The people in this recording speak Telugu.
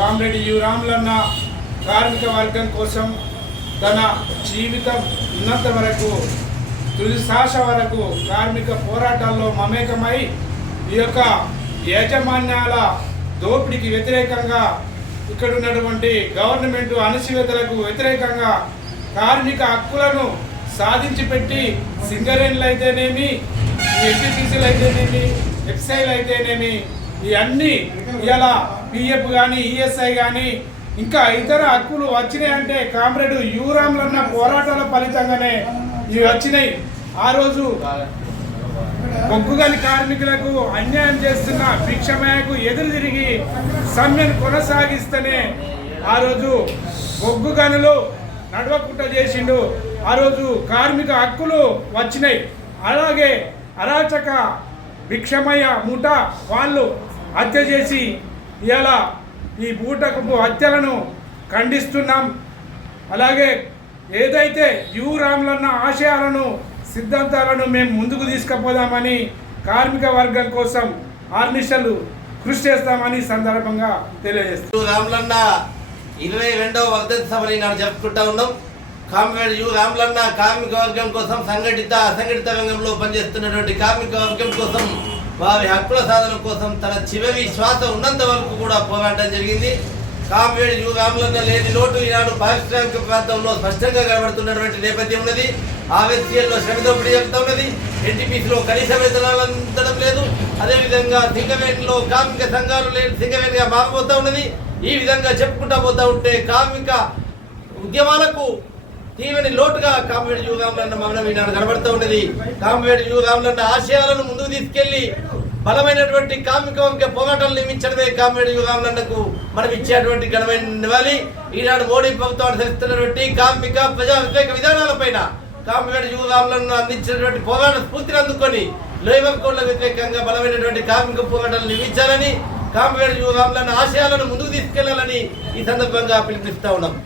కామ్రేడ్ యు రాములన్న కార్మిక వర్గం కోసం తన జీవితం ఉన్నంత వరకు తుది శ్వాస వరకు కార్మిక పోరాటాల్లో మమేకమై ఈ యొక్క యాజమాన్యాల దోపిడీకి వ్యతిరేకంగా ఇక్కడ ఉన్నటువంటి గవర్నమెంట్ అణచివేతలకు వ్యతిరేకంగా కార్మిక హక్కులను సాధించి పెట్టి సింగరేణులు అయితేనేమి ఎన్టీపీసీలు అయితేనేమి ఎఫ్సైలు అయితేనేమి ఇవన్నీ ఇలా పిఎఫ్ కానీ ఈఎస్ఐ కానీ ఇంకా ఇతర హక్కులు వచ్చినాయంటే కామ్రేడ్ యు రాములన్న పోరాటాల ఫలితంగానే ఇవి వచ్చినాయి. ఆ రోజు బొగ్గుగని కార్మికులకు అన్యాయం చేస్తున్న భిక్షమయ్యకు ఎదురు తిరిగి సమ్మెను కొనసాగిస్తేనే ఆ రోజు బొగ్గు గనులు నడవకుండా చేసిండు. ఆ రోజు కార్మిక హక్కులు వచ్చినాయి. అలాగే అరాచక భిక్షమయ్య మూట వాళ్ళు హత్య చేసి ఇలా ఈ బూటకు హత్యలను ఖండిస్తున్నాం. అలాగే ఏదైతే యు రాములన్న ఆశయాలను సిద్ధాంతాలను మేము ముందుకు తీసుకుపోదామని కార్మిక వర్గం కోసం ఆర్నిశలు కృషి చేస్తామని సందర్భంగా తెలియజేస్తాం. రాములన్న 22వ వర్ధంతి సభని నాడు జరుపుకుంటా ఉన్నాం. కామ్రేడ్ యు రాములన్న కార్మిక వర్గం కోసం సంఘటిత అసంఘటిత రంగంలో పనిచేస్తున్నటువంటి కార్మిక వర్గం కోసం వారి హక్కుల సాధన కోసం తన చివరి శ్వాస ఉన్నంత వరకు కూడా పోరాటం జరిగింది. కామ్రేడ్ యు రాములన్న లేని లోటు ఈనాడు పారిశ్రామిక ప్రాంతంలో స్పష్టంగా కనబడుతున్నటువంటి నేపథ్యం ఉన్నది. ఆర్ఎస్సీఎల్లో శ్రమ దోపిడీ జరుగుతూ ఉన్నది. ఎన్టీపీసీలో కనీస వేతనాలు అందడం లేదు. అదేవిధంగా సింగరేణిలో కార్మిక సంఘాలు లేని సింగరేణిగా మారిపోతూ ఉన్నది. ఈ విధంగా చెప్పుకుంటా పోతూ ఉంటే కార్మిక ఉద్యమాలకు తీవ్రని లోటుగా కామ్రేడ్ యు రాములన్న మరణం ఈనాడు కనబడుతూ ఉన్నది. కామ్రేడ్ యు రాములన్న ఆశయాలను ముందుకు తీసుకెళ్లి బలమైనటువంటి కార్మిక వర్గ పోరాటాలు నిర్మించడమే కామ్రేడ్ యు రాములన్నకు మనం ఇచ్చేటువంటి ఘనమైన నివాళి. ఈనాడు మోడీ ప్రభుత్వం అనుసరిస్తున్నటువంటి కార్మిక ప్రజా వ్యతిరేక విధానాలపైన కామ్రేడ్ యు రాములన్న అందించినటువంటి పోరాట స్ఫూర్తిని అందుకొని లేబర్ కోడ్ల వ్యతిరేకంగా బలమైనటువంటి కార్మిక పోరాటాలు నిర్మించాలని, కామ్రేడ్ యు రాములన్న ఆశయాలను ముందుకు తీసుకెళ్లాలని ఈ సందర్భంగా పిలుపునిస్తా ఉన్నాం.